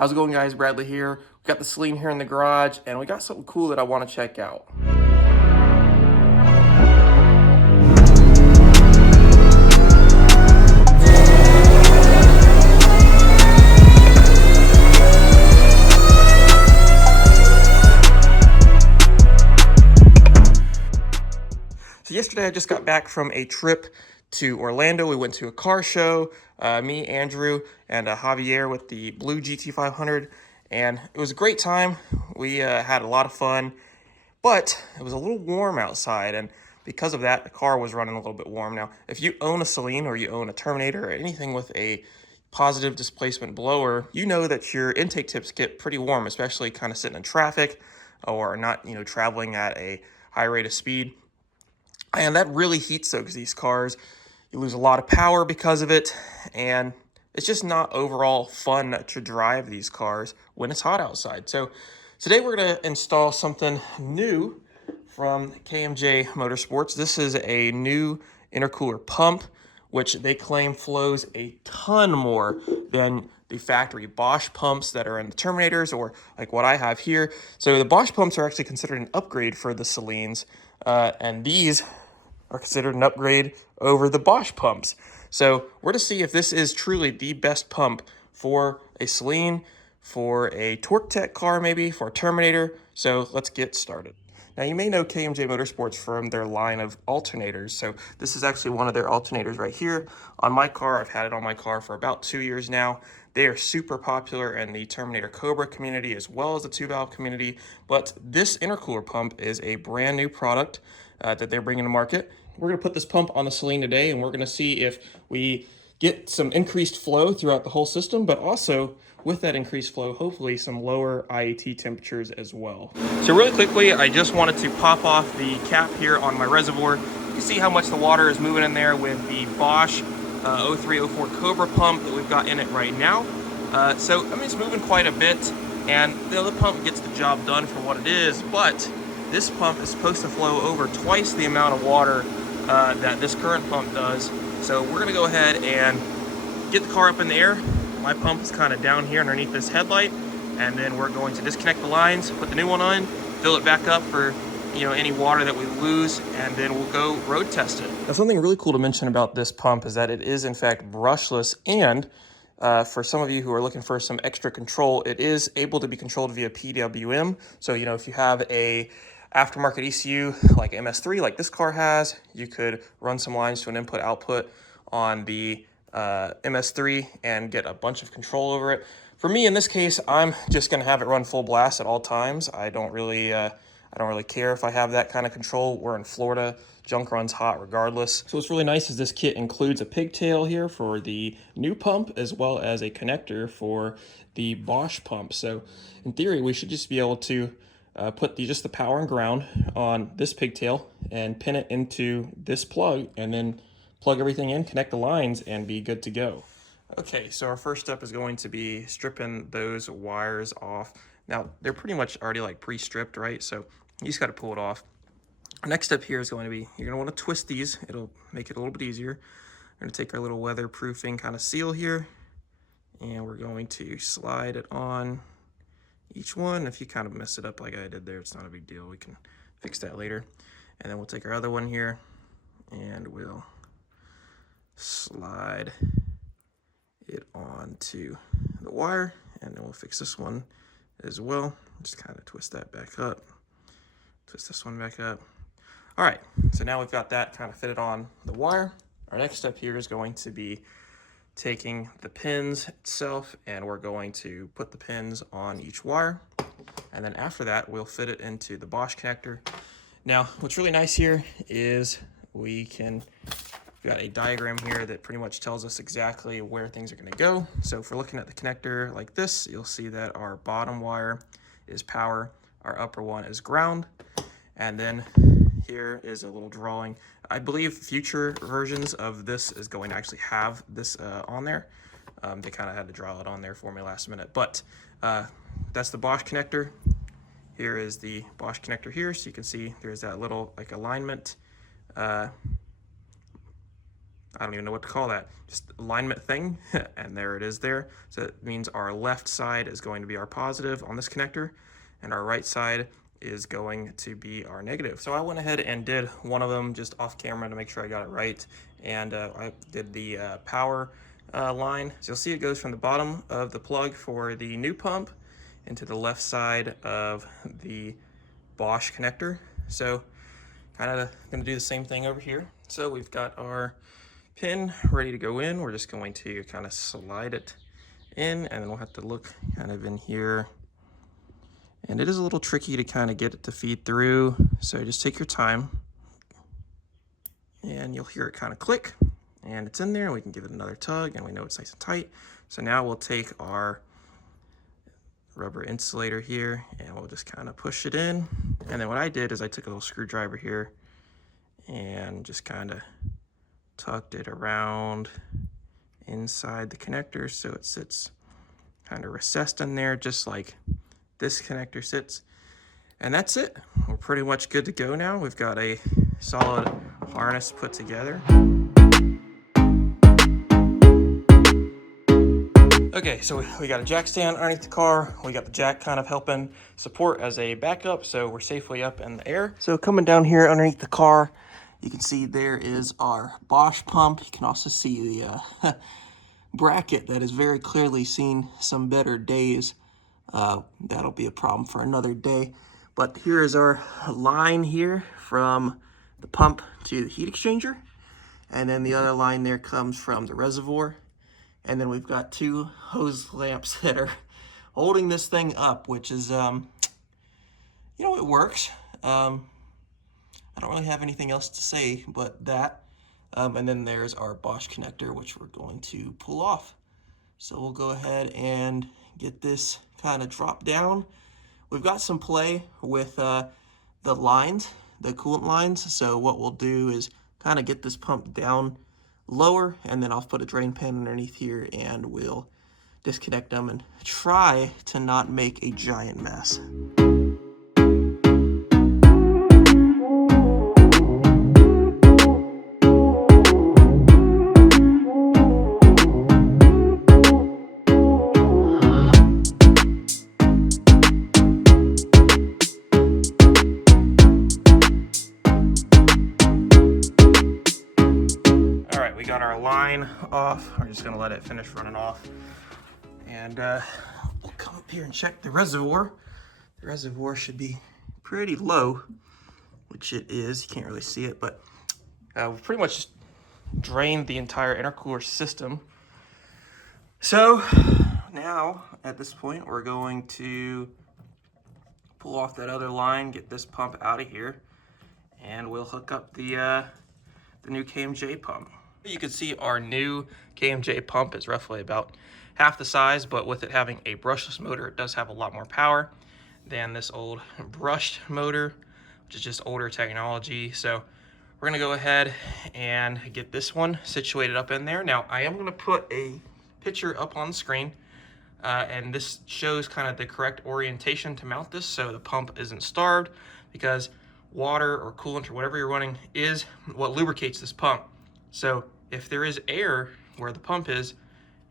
How's it going, guys? Bradley here. We got the Celine here in the garage, and we got something cool that I want to check out. So yesterday I just got back from a trip to Orlando. We went to a car show, me, Andrew, and Javier with the blue GT500, and it was a great time. We had a lot of fun, but it was a little warm outside, and because of that, the car was running a little bit warm. Now, if you own a Celine or you own a Terminator or anything with a positive displacement blower, you know that your intake tips get pretty warm, especially kind of sitting in traffic or not, traveling at a high rate of speed. And that really heat soaks these cars. You lose a lot of power because of it, and it's just not overall fun to drive these cars when it's hot outside. So today we're going to install something new from KMJ Motorsports. This is a new intercooler pump, which they claim flows a ton more than the factory Bosch pumps that are in the Terminators, or like what I have here. So the Bosch pumps are actually considered an upgrade for the Celines, and these are considered an upgrade over the Bosch pumps. So we're to see if this is truly the best pump for a Celine, for a Torque Tech car maybe, for a Terminator. So let's get started. Now you may know KMJ Motorsports from their line of alternators. So this is actually one of their alternators right here. On my car, I've had it on my car for about 2 years now. They are super popular in the Terminator Cobra community as well as the 2-valve community. But this intercooler pump is a brand new product that they're bringing to market. We're going to put this pump on the Celine today, and we're going to see if we get some increased flow throughout the whole system, but also with that increased flow, hopefully some lower IAT temperatures as well. So really quickly, I just wanted to pop off the cap here on my reservoir. You can see how much the water is moving in there with the Bosch 0304 Cobra pump that we've got in it right now. So I mean, it's moving quite a bit, and the other pump gets the job done for what it is, but this pump is supposed to flow over twice the amount of water that this current pump does. So we're gonna go ahead and get the car up in the air. My pump is kind of down here underneath this headlight, and then we're going to disconnect the lines, put the new one on, fill it back up for any water that we lose, and then we'll go road test it. Now, something really cool to mention about this pump is that it is in fact brushless, and for some of you who are looking for some extra control, it is able to be controlled via PWM. So if you have a aftermarket ECU like MS3, like this car has, you could run some lines to an input-output on the MS3 and get a bunch of control over it. For me, in this case, I'm just going to have it run full blast at all times. I don't really care if I have that kind of control. We're in Florida. Junk runs hot regardless. So what's really nice is this kit includes a pigtail here for the new pump, as well as a connector for the Bosch pump. So in theory, we should just be able to put just the power and ground on this pigtail and pin it into this plug, and then plug everything in, connect the lines, and be good to go. Okay, so our first step is going to be stripping those wires off. Now, they're pretty much already like pre-stripped, right? So you just got to pull it off. Our next step here is going to be, you're going to want to twist these. It'll make it a little bit easier. We're going to take our little weatherproofing kind of seal here, and we're going to slide it on each one. If you kind of mess it up like I did there, it's not a big deal. We can fix that later. And then we'll take our other one here, and we'll slide it onto the wire, and then we'll fix this one as well. Just kind of twist that back up, twist this one back up. All right, so now we've got that kind of fitted on the wire. Our next step here is going to be taking the pins itself, and we're going to put the pins on each wire, and then after that we'll fit it into the Bosch connector. Now what's really nice here is we've got a diagram here that pretty much tells us exactly where things are going to go. So if we're looking at the connector like this, you'll see that our bottom wire is power, our upper one is ground, and then here is a little drawing. I believe future versions of this is going to actually have this on there. They kind of had to draw it on there for me last minute, but that's the Bosch connector. Here is the Bosch connector here, so you can see there's that little like alignment I don't even know what to call that, just alignment thing, and there it is there. So it means our left side is going to be our positive on this connector, and our right side is going to be our negative. So I went ahead and did one of them just off camera to make sure I got it right, and I did the power line. So you'll see it goes from the bottom of the plug for the new pump into the left side of the Bosch connector. So kind of going to do the same thing over here. So we've got our pin ready to go in. We're just going to kind of slide it in, and then we'll have to look kind of in here. And it is a little tricky to kind of get it to feed through, so just take your time. And you'll hear it kind of click, and it's in there, and we can give it another tug, and we know it's nice and tight. So now we'll take our rubber insulator here, and we'll just kind of push it in. And then what I did is I took a little screwdriver here and just kind of tucked it around inside the connector so it sits kind of recessed in there, just like this connector sits. And that's it. We're pretty much good to go now. We've got a solid harness put together. Okay, so we got a jack stand underneath the car. We got the jack kind of helping support as a backup, so we're safely up in the air. So coming down here underneath the car, you can see there is our Bosch pump. You can also see the bracket that has very clearly seen some better days. That'll be a problem for another day. But here is our line here from the pump to the heat exchanger. And then the other line there comes from the reservoir. And then we've got two hose lamps that are holding this thing up, which is, you know, it works. I don't really have anything else to say but that. And then there's our Bosch connector, which we're going to pull off. So we'll go ahead and get this kind of dropped down. We've got some play with the lines, the coolant lines. So what we'll do is kind of get this pump down lower, and then I'll put a drain pan underneath here and we'll disconnect them and try to not make a giant mess. We got our line off. We're just gonna let it finish running off. And we'll come up here and check the reservoir. The reservoir should be pretty low, which it is. You can't really see it, but we've pretty much drained the entire intercooler system. So now, at this point, we're going to pull off that other line, get this pump out of here, and we'll hook up the new KMJ pump. You can see our new KMJ pump is roughly about half the size, but with it having a brushless motor, it does have a lot more power than this old brushed motor, which is just older technology. So we're gonna go ahead and get this one situated up in there. Now, I am gonna put a picture up on the screen, and this shows kind of the correct orientation to mount this so the pump isn't starved, because water or coolant or whatever you're running is what lubricates this pump. So if there is air where the pump is,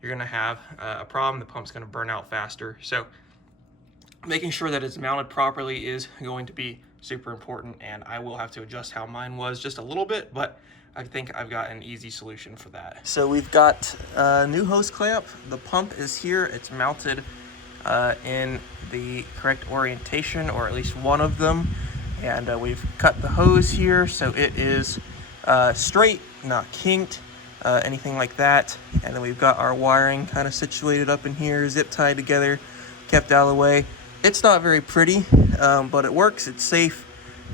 you're gonna have a problem. The pump's gonna burn out faster. So making sure that it's mounted properly is going to be super important, and I will have to adjust how mine was just a little bit, but I think I've got an easy solution for that. So we've got a new hose clamp. The pump is here. It's mounted in the correct orientation, or at least one of them. And we've cut the hose here so it is straight, not kinked, anything like that. And then we've got our wiring kind of situated up in here, zip tied together, kept out of the way. It's not very pretty, but it works, it's safe,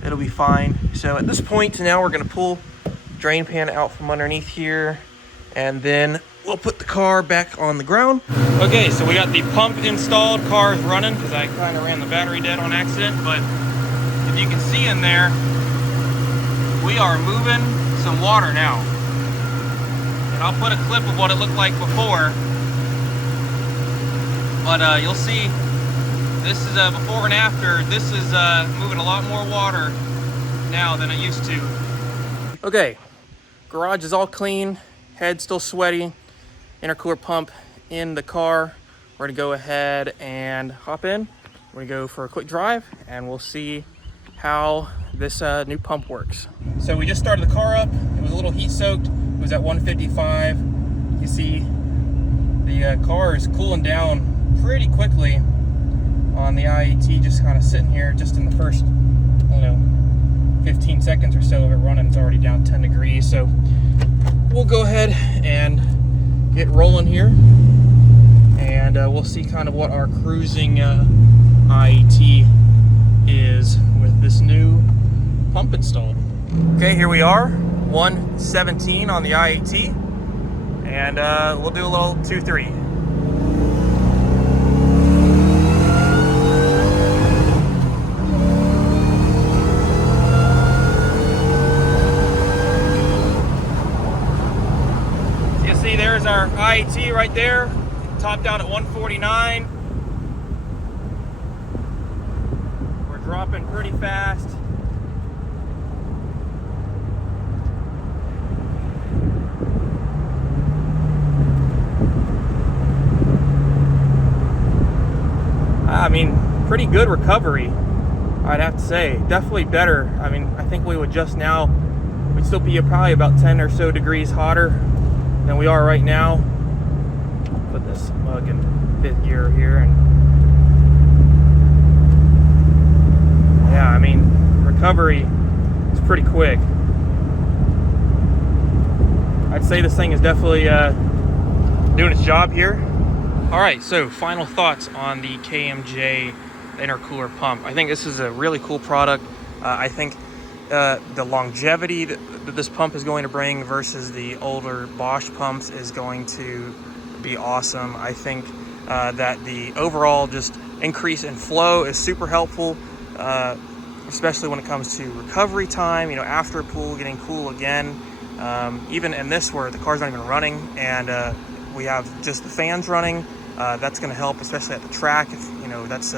it'll be fine. So at this point now we're gonna pull drain pan out from underneath here, and then we'll put the car back on the ground. Okay, so we got the pump installed, car is running because I kind of ran the battery dead on accident, but if you can see in there, we are moving some water now. And I'll put a clip of what it looked like before, but you'll see this is before and after. This is moving a lot more water now than it used to. Okay, garage is all clean, head still sweaty, intercooler pump in the car. We're gonna go ahead and hop in. We're gonna go for a quick drive and we'll see how this new pump works. So we just started the car up. It was a little heat soaked. It was at 155. You see the car is cooling down pretty quickly on the IAT, just kind of sitting here just in the first, I don't know, 15 seconds or so of it running. It's already down 10 degrees. So we'll go ahead and get rolling here, and we'll see kind of what our cruising IAT is with this new pump installed. Okay, here we are, 117 on the IAT, and we'll do a little 2-3. There's our IAT right there, topped out at 149. We're dropping pretty fast. I mean, pretty good recovery, I'd have to say. Definitely better. I mean, I think we would just now, we'd still be probably about 10 or so degrees hotter than we are right now. Put this mug in 5th gear here, and yeah, I mean, recovery is pretty quick. I'd say this thing is definitely doing its job here. All right, so final thoughts on the KMJ intercooler pump. I think this is a really cool product. I think the longevity that this pump is going to bring versus the older Bosch pumps is going to be awesome. I think that the overall just increase in flow is super helpful, especially when it comes to recovery time, you know, after a pool getting cool again. Even in this where the car's not even running and we have just the fans running, that's going to help, especially at the track if, you know, that's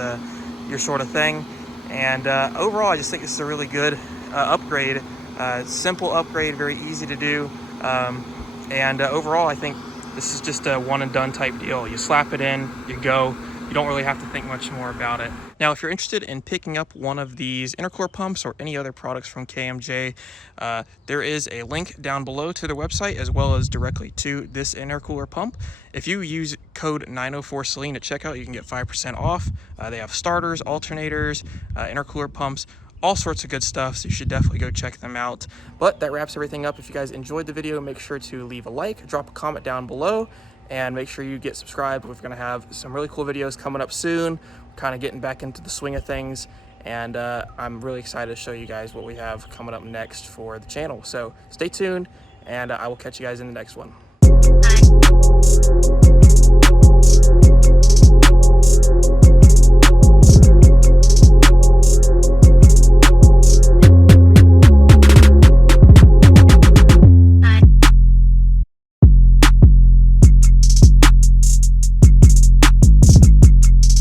your sort of thing. And overall, I just think this is a really good upgrade. Simple upgrade, very easy to do, and overall I think this is just a one and done type deal. You slap it in, you go. You don't really have to think much more about it. Now, if you're interested in picking up one of these intercooler pumps or any other products from KMJ, there is a link down below to their website as well as directly to this intercooler pump. If you use code 904Celine at checkout, you can get 5% off. They have starters, alternators, intercooler pumps, all sorts of good stuff, so you should definitely go check them out. But that wraps everything up. If you guys enjoyed the video, make sure to leave a like, drop a comment down below, and make sure you get subscribed. We're going to have some really cool videos coming up soon. We're kind of getting back into the swing of things, and I'm really excited to show you guys what we have coming up next for the channel. So stay tuned, and I will catch you guys in the next one.